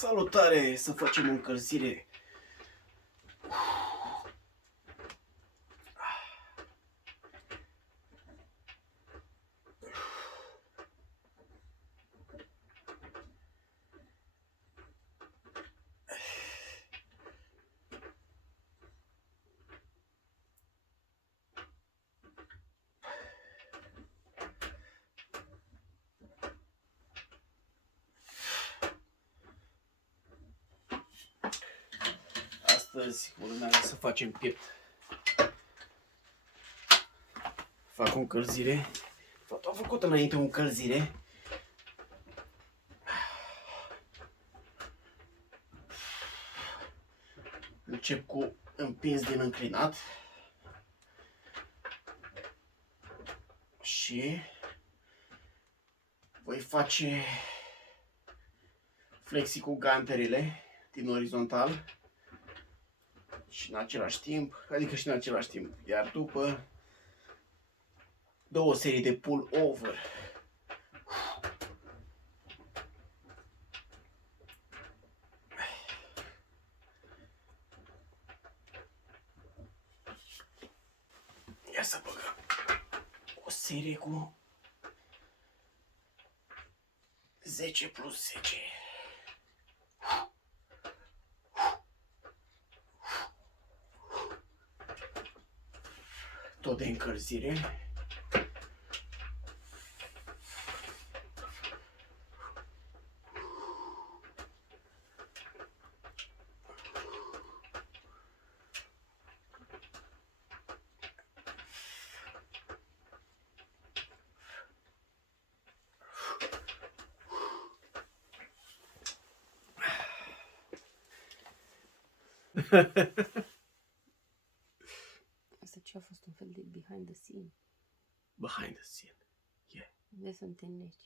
Salutare! Să facem o încălzire. Astăzi urmează să facem piept. Fac o încălzire. Am făcut înainte o încălzire. Încep cu împins din înclinat. Și voi face flexii cu ganterele din orizontal. Și în același timp, iar după două serii de pull over. Ia să băgăm o serie cu 10 plus 10. Tot de încălzire. Asta ce a fost un fel de behind the scene. Behind the scene. Yeah. De să întâlnești.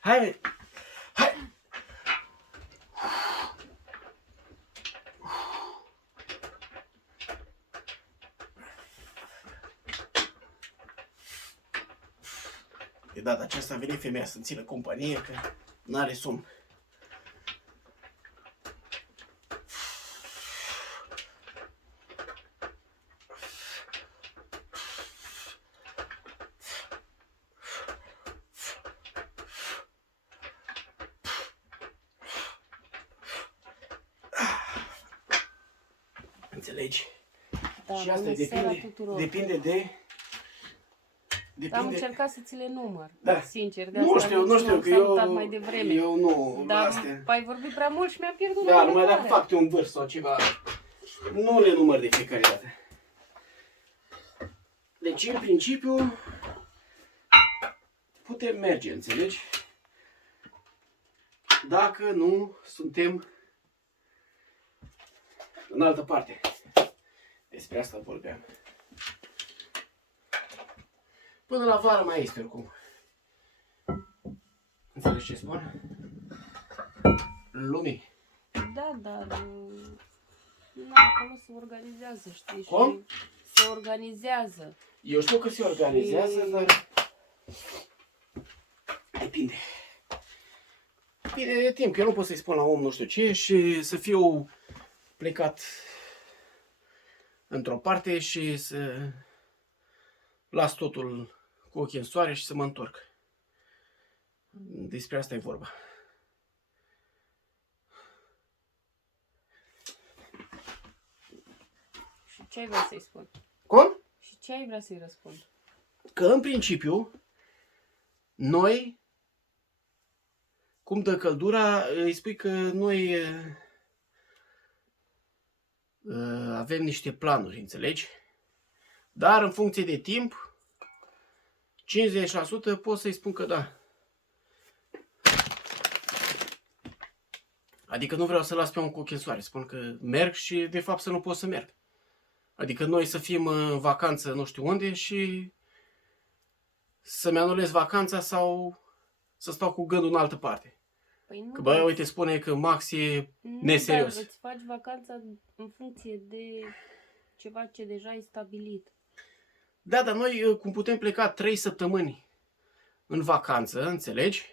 Hai! Hai! De data aceasta a venit femeia să-mi țină companie, că n-are somn. Înțelegi? Da, Și asta bună seara depinde, tuturor. depinde de... Am încercat să ți le număr, Da. Sincer. De Nu asta știu, că salutat mai devreme. eu nu, Dar astea. ai vorbit prea mult și mi-a pierdut Da, numai numărul. dacă fac eu un vârf sau ceva, nu le număr de fiecare dată. Deci, în principiu, putem merge, înțelegi? Dacă nu suntem în altă parte. Despre asta vorbeam. Până la vară mai este oricum. Înțelegi ce spun? Lumii. Da, dar... Nu, acolo se organizează, știi? Cum? Și se organizează. Eu știu că se organizează, dar... Depinde. Depinde de timp. Eu nu pot să-i spun la om nu știu ce și să fiu plecat într-o parte și să las totul cu ochii în soare și să mă întorc. Despre asta e vorba. Și ce ai vrea să-i spun? Cum? Și ce ai vrea să-i răspund? Că în principiu noi, cum dă căldura, îi spui că noi avem niște planuri, înțelegi? Dar în funcție de timp, 50% pot să-i spun că da. Adică nu vreau să las pe un cu ochii în soare, spun că merg și de fapt să nu pot să merg. Adică noi să fim în vacanță nu știu unde și să-mi anulez vacanța sau să stau cu gândul în altă parte. Păi nu, Că bă, uite, spune că Max e neserios. Dar îți faci vacanța în funcție de ceva ce deja e stabilit. Da, dar noi cum putem pleca 3 săptămâni în vacanță, înțelegi?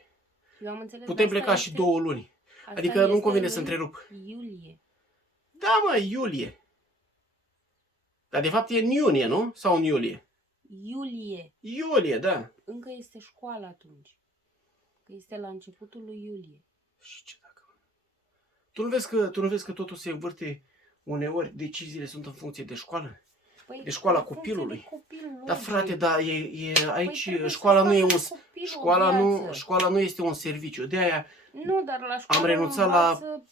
Eu am înțeles, putem dar asta pleca și este- 2 luni. asta Adică nu-mi este convine să în întrerup. Iulie. Da, mă, iulie. Dar de fapt e în iunie, nu? Sau în iulie? Iulie. Iulie, da. Încă este școală atunci. Că este la începutul lui iulie. Și ce dacă... Tu nu vezi că totul se învârte uneori, deciziile sunt în funcție de școală? Păi, De școala în funcție copilului. de copil, Da, logic. frate, da, aici trebuie școala să nu e un... facă copilul o viață. Școala nu este un serviciu. De aia Nu, dar la școală renunțat la învață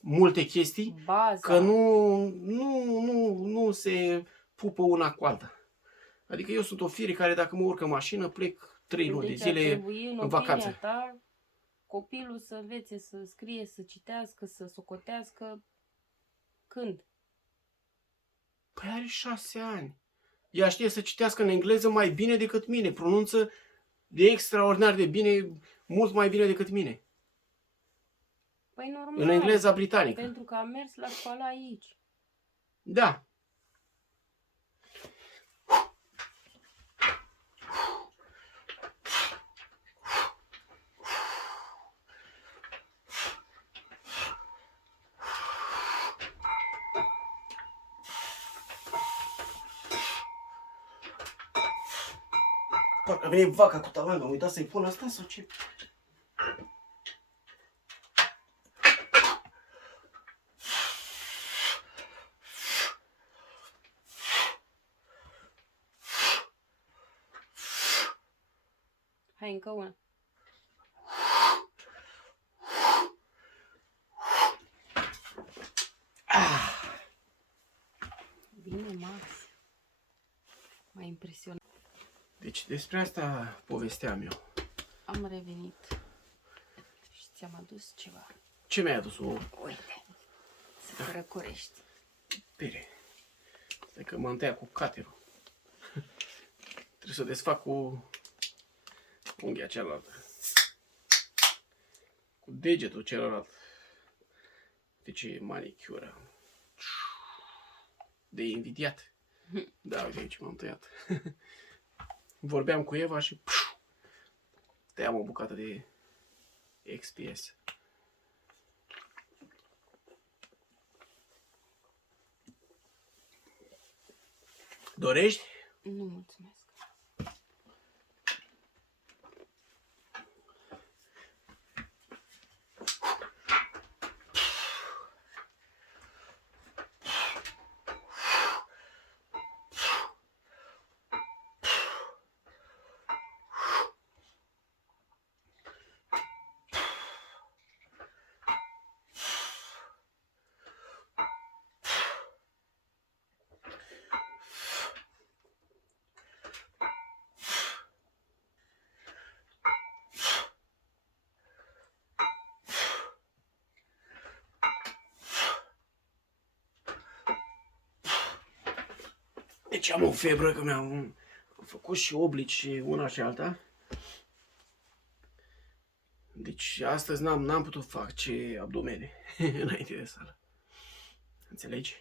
multe chestii, baza. că nu se pupă una cu alta. Adică eu sunt o fire care dacă mă urc în mașină, plec 3 luni de Deci ar zile trebui, în în vacanță. opinia ta, copilul să învețe să scrie, să citească, să socotească când? Păi are 6 ani. Ea știe să citească în engleză mai bine decât mine. Pronunță de extraordinar de bine, mult mai bine decât mine. Păi normal. În engleza britanică. Pentru că am mers la școală aici. Da. Parcă a venit vaca cu tavan, am uitat să-i pun asta sau ce? Hai, încă una. Bine, Max. M-a impresionat. Deci despre asta povesteam eu. Am revenit. Și ți-am adus ceva. Ce mi-ai adus? O Uite. Să răcorești. pere. Stai că mă întâia cu caterul. Trebuie să o desfac cu unghia cealaltă. Cu degetul celălalt. De ce e manicură? De invidiat. Da, uite aici m-am tăiat. Vorbeam cu Eva și tăiam o bucată de XPS. Dorești? Nu, mulțumesc. Deci am o febră că mi-am făcut și oblici și una și alta. Deci astăzi n-am putut face abdomene înainte de sală. Înțelegi?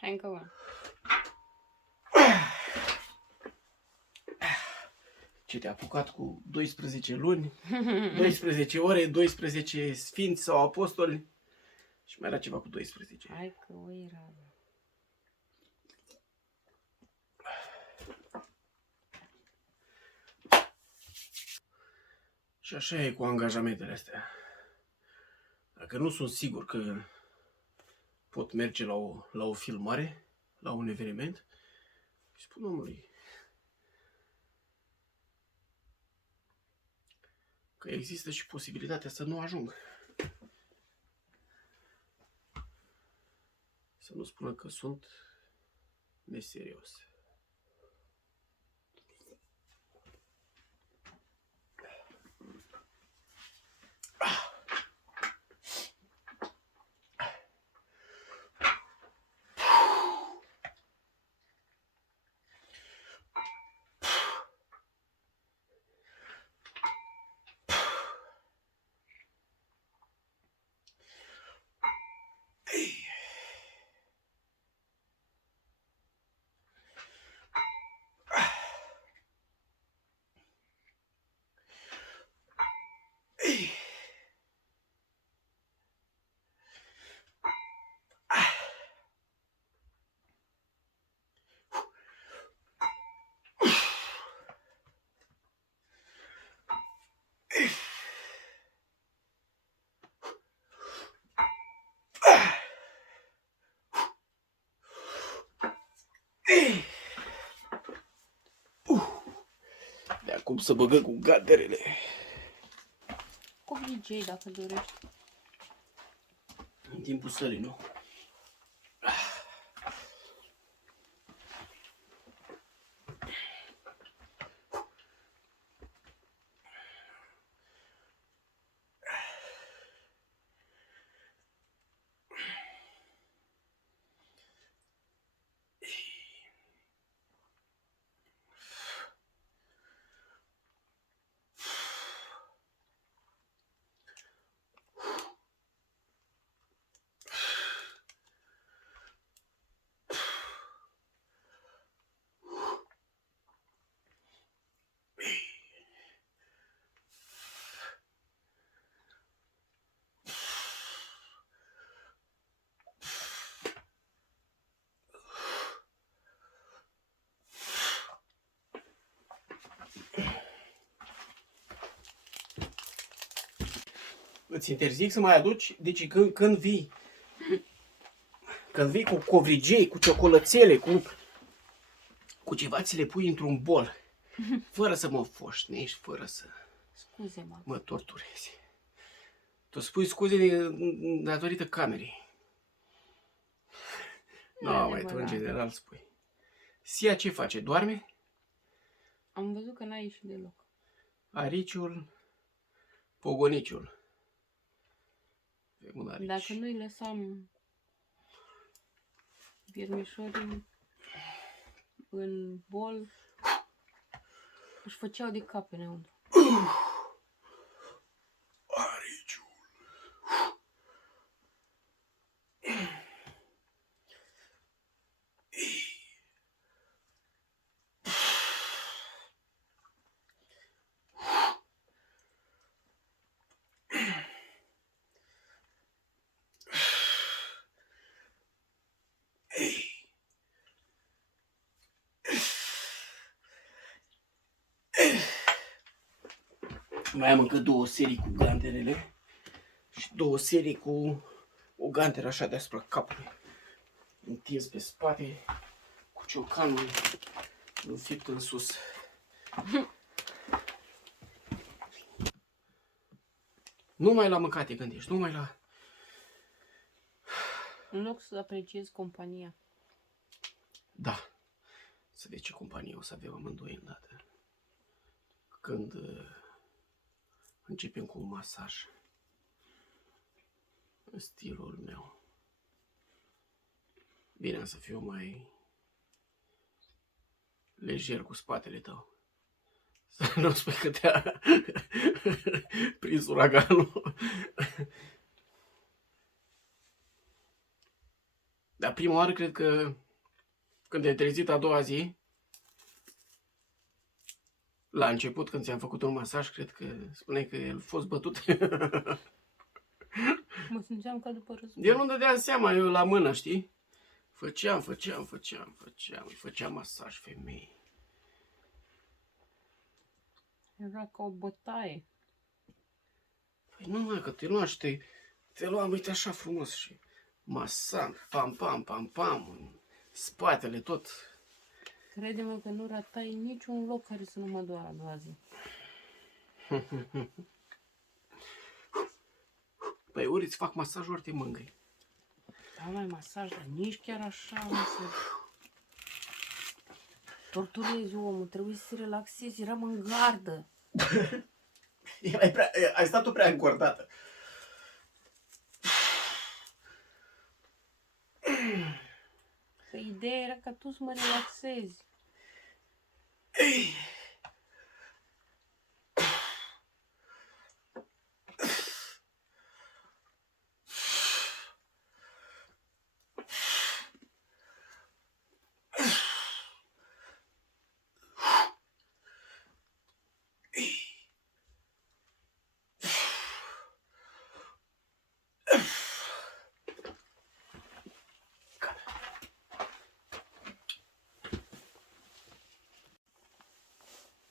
Hai, încă una. Ce te-a apucat cu 12 luni, 12 ore, 12 sfinți sau apostoli și mai era ceva cu 12. Hai că o era. Și așa e cu angajamentele astea. Dacă nu sunt sigur că pot merge la o filmare, la un eveniment și spun omului că există și posibilitatea să nu ajung. Să nu spună că sunt neserios. De acum să băgăm cu gaderele. Cu DJ dacă dorești. În timpul sării, nu? Îți interzic să mai aduci, deci când vii cu covrigei, cu ciocolățele, cu ceva, ți le pui într-un bol, fără să mă foșnești, fără să Scuze-mă. mă torturezi. Tu spui scuze datorită camerei. Nu, mai tu în general spui. Sia ce face? Doarme? Am văzut că n-ai ieșit deloc. Ariciul, Pogoniciul. Dacă nu-i lăsam viermișorii în bol, își făceau de cap înăuntru. Ariciul. Mai am încă 2 serii cu ganterele și 2 serii cu o ganteră așa deasupra capului, întins pe spate, cu ciocanul înfipt în sus. Numai la mâncate gândești, numai la... În loc să apreciezi compania. Da, să vezi ce companie o să avem amândoi îndată. Când începem cu un masaj în stilul meu. Bine să fiu mai lejer cu spatele tău. Să nu spui că te-a prins uraganul. Dar prima oară cred că când te-ai trezit a doua zi, la început când ți-am făcut un masaj, cred că spuneai că el a fost bătut. Mă simțeam ca după război. Eu nu dădeam seama, eu la mână, știi? Îi făceam masaj femeii. Era ca o bătaie. Păi nu, mă, că te luam și te luam, uite așa frumos și Masam, pam, pam, pam, pam, spatele tot. Crede-mă că nu ratai niciun loc care să nu mă doară a doua zi. Păi ori îți fac masaj, ori te mângâi. Da, mai masaj, dar nici chiar așa, mă, să torturezi omul, trebuie să se relaxezi, eram în gardă. Ai stat tu prea încordată. Că ideea era ca tu să mă relaxezi.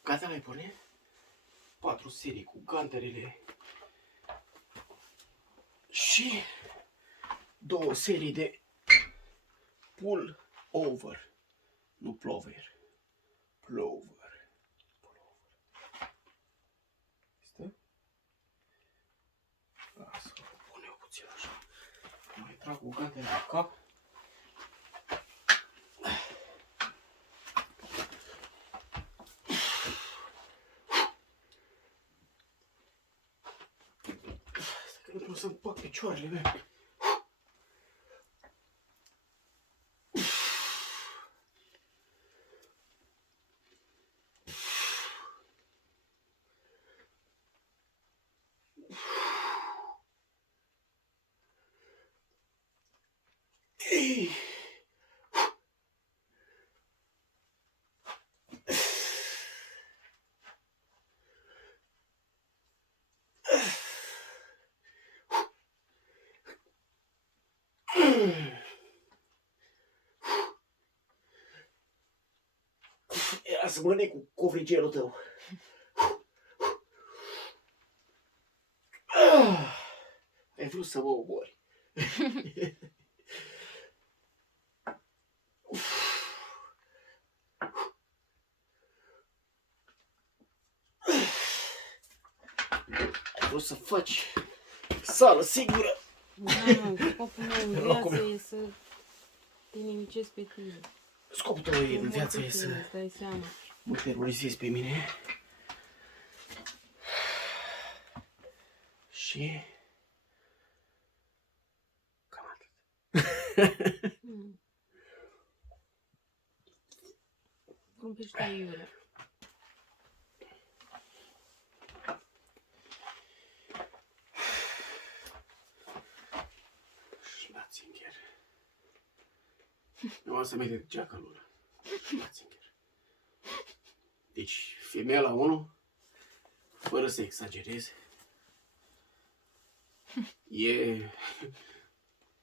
Gata, l-ai pornit? 4 serii cu ganterele și 2 serii de pull over, nu plover, plover. Stă? Lasă, pune eu puțin așa. Mai trag cu gantele la cap. Nu pot să-mi fac picioarele mele. Era să mănânc cu covrigerul tău. Ai vrut să mă omori. Ai vrut să faci sală sigură. Mamă, scopul meu în viață e să te nimicesc pe tine. Scopul tău în viață e să îți dai seama. mă terorizezi pe mine. Și cam atât. Cum pește iurea. Schlatzinger. Nu o să merge geaca lui. Schlatzinger. Deci, femeia la 1, fără să exagerez, e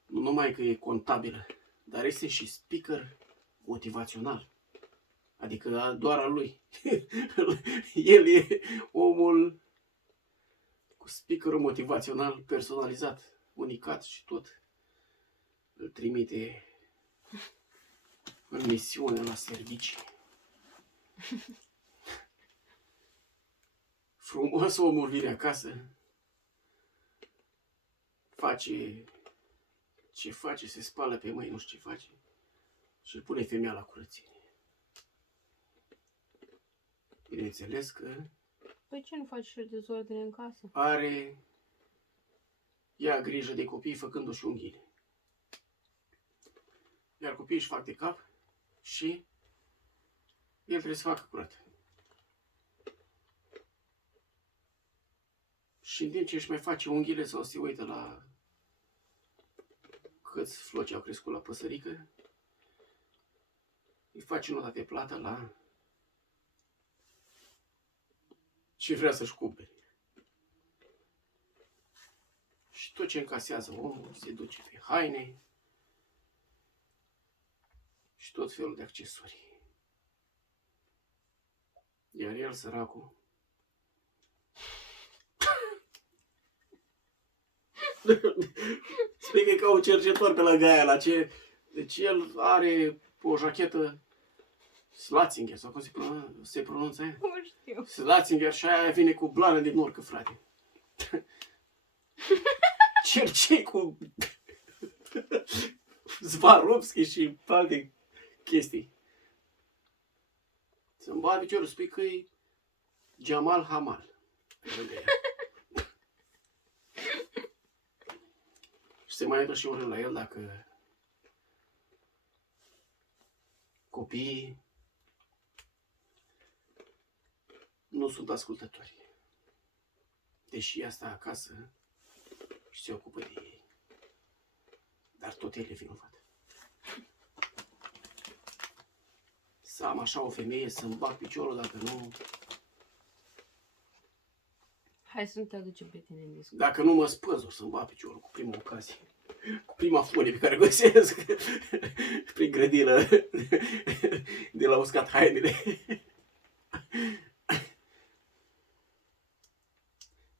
nu numai că e contabilă, dar este și speaker motivațional. Adică doar al lui. El e omul cu speakerul motivațional personalizat, unicat și tot. Îl trimite în misiune la servicii. Frumos omul vine acasă, face ce face, se spală pe mâini, nu știu ce face și îl pune femeia la curățenie. Bineînțeles că Păi ce nu faci și dezordine în casă? ia grijă de copii făcându-și unghiile. Iar copiii își fac de cap și el trebuie să facă curat. Și în timp ce își mai face unghiile sau se uită la câți floci au crescut la păsărică, îi face nota de plată la ce vrea să-și cumpere. Și tot ce încasează omul se duce pe haine și tot felul de accesorii. Iar el, săracul, Spui că e ca un cercetor pe lângă aia la ce... Deci el are o jachetă Slazinger, sau cum se pronunță aia? Nu știu. Slazinger și aia vine cu blană din urcă, frate. Cercei cu Swarovski și alte chestii. Să-mi bag piciorul, spui că e Jamal Hamal. Și se mai intră și un rând la el dacă copiii nu sunt ascultători. Deși asta acasă și se ocupă de ei. Dar tot el e vinovat. Să am așa o femeie să-mi bag piciorul, dacă nu... Hai să nu te aducem pe tine în discuție. Dacă nu mă spânzur să-mi bag piciorul cu prima ocazie. Cu prima folie pe care o găsesc prin grădină de la uscat hainele.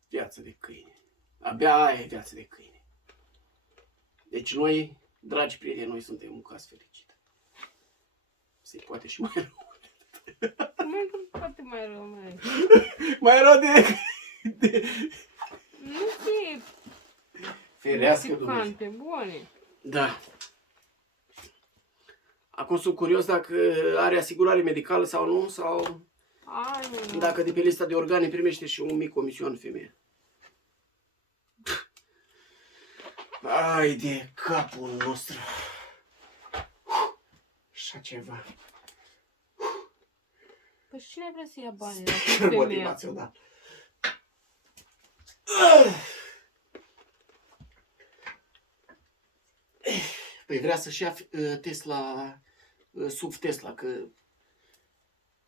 Viață de câine. Abia aia e viață de câine. Deci noi, dragi prieteni, noi suntem un caz fericit. Se poate și mai rău. Mai poate mai rău, mai. Mai rău Nu e ferească Dumnezeu. picante, bune. Da. Acum sunt curios dacă are asigurare medicală sau nu, sau Ai, nu. dacă de pe lista de organe primește și un mic comision femeie. Ai de capul nostru. Așa ceva. Păi și cine vrea să ia banii la femeia? Motivațional. Păi vrea să-și ia Tesla, SUV Tesla, că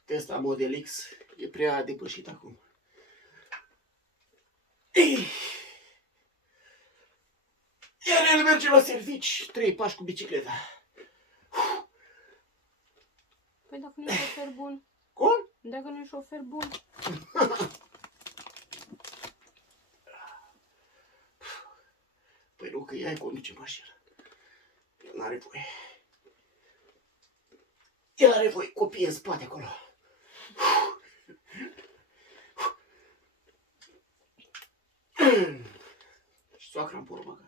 Tesla Model X e prea depășit acum. Iar el merge la servici, 3 pași cu bicicleta. Păi dacă nu e șofer bun? Cum? Dacă nu e șofer bun? Păi nu, că ea îi conduce mașina. El n-are voie. El are voie, copii în spate acolo. Și soacra în portbagaj.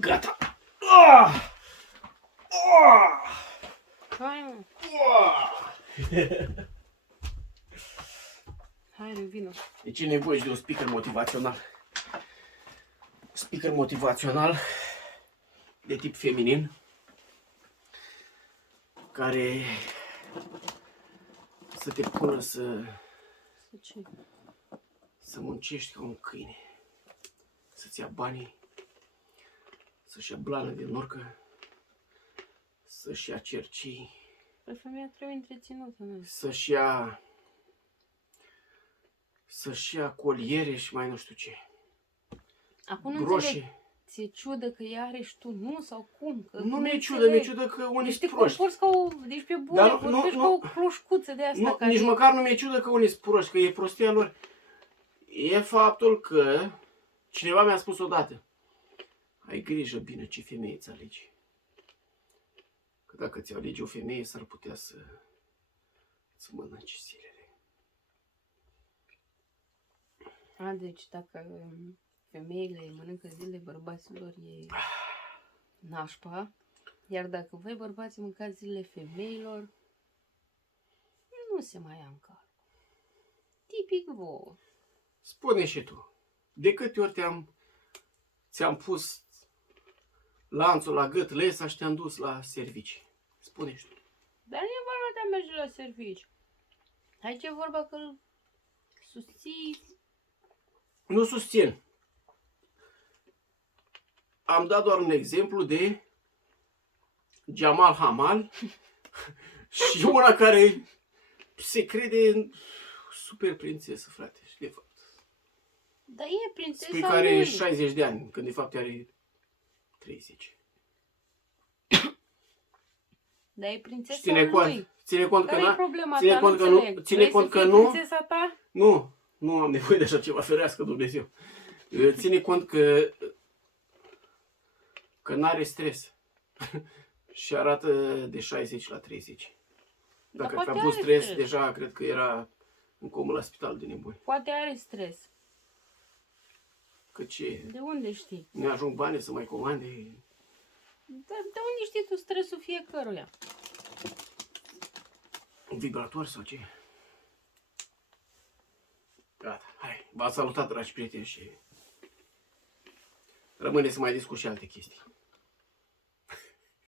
Gata. Hai, mă. Hai, revină. Deci e nevoie și de un speaker motivațional. Speaker motivațional de tip feminin, care să te pună Să ce? să muncești ca un câine, să-ți ia banii, să-și ia blană din urcă, să-și ia cercii, Păi femeia trebuie întreținută, nu? să-și ia coliere și mai nu știu ce. Acum nu înțeleg. Broșii. Ți-e ciudă că ea are și tu nu sau cum? Că Nu mi-e ciudă, înțeleg. mi-e ciudă că unii Deci te sunt proști. comporți ca o... Deci pe bune, Dar vorbești nu- ca o cloșcuță de asta Nu, care... nici măcar nu mi-e ciudă că unii sunt proști, că e prostia lor. E faptul că cineva mi-a spus odată: ai grijă bine ce femeie îți alegi. Că dacă ți alegi o femeie, s-ar putea să mănânci zilele. A, deci dacă femeile mănâncă zile bărbaților e nașpa, iar dacă voi bărbații mâncați zilele femeilor, nu se mai ia în calcul. Tipic vouă. Spune și tu, de câte ori ți-am pus lanțul la gât, lesa și te-am dus la servicii? Spune și tu. Dar nu e vorba de a merge la servici. Aici e vorba că îl susții. Nu susțin. Am dat doar un exemplu de Jamal Hamal Și una care se crede super prințesă, frate. Și de fapt. Dar e prințesa Spui că are lui. 60 de ani, când de fapt are 30. Dar e Și prințesa ține cont, lui. ține cont că Care e n-a... problema ține ta? cont Nu că nu- înțeleg. ține Vrei cont să că fii nu- prințesa ta? Nu am nevoie de așa ceva, ferească Dumnezeu. Ține cont că n-are stres. Și arată de 60 la 30. Dacă Dar ar fi poate avut are stres, stres. deja cred că era în comă la spital de nebuni. Poate are stres. Că ce? De unde știi? Ne ajung bani să mai comande? De unde știi tu stresul fiecăruia? Un vibrator sau ce? Gata, hai. V-am salutat, dragi prieteni, și rămâne să mai discut și alte chestii.